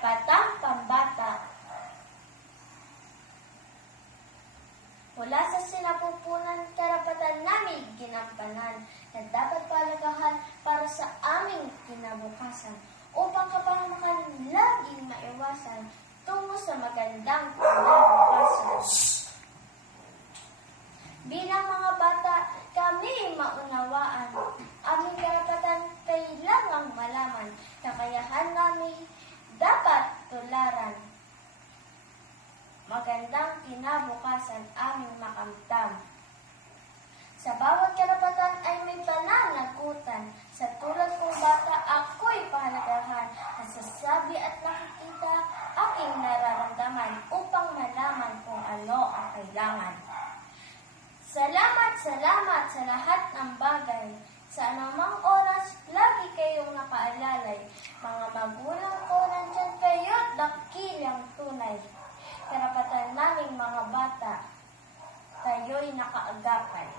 Karapatang Pambata. Mula sa sinapupunan, karapatan namin ginampanan na dapat palagahan para sa aming kinabukasan upang kapahamakan laging maiwasan tungo sa magandang kinabukasan. Bilang mga bata, kami maunawaan. Aming karapatan kailangang malaman. Kakayahan namin dapat tularan. Magandang kinabukasan aming makamtam. Sa bawat karapatan ay may pananagutan. Sa tulad kong bata, ako'y pahalagahan. Nasasabi at nakikita aking nararamdaman upang malaman kung ano ang kailangan. Salamat sa lahat ng bagay. Sa anumang oras, lagi kayong nakaalalay. Mga magulang ko, nandyan kayo't dakilang tunay. Karapatan naming mga bata, kayo'y nakaagapan.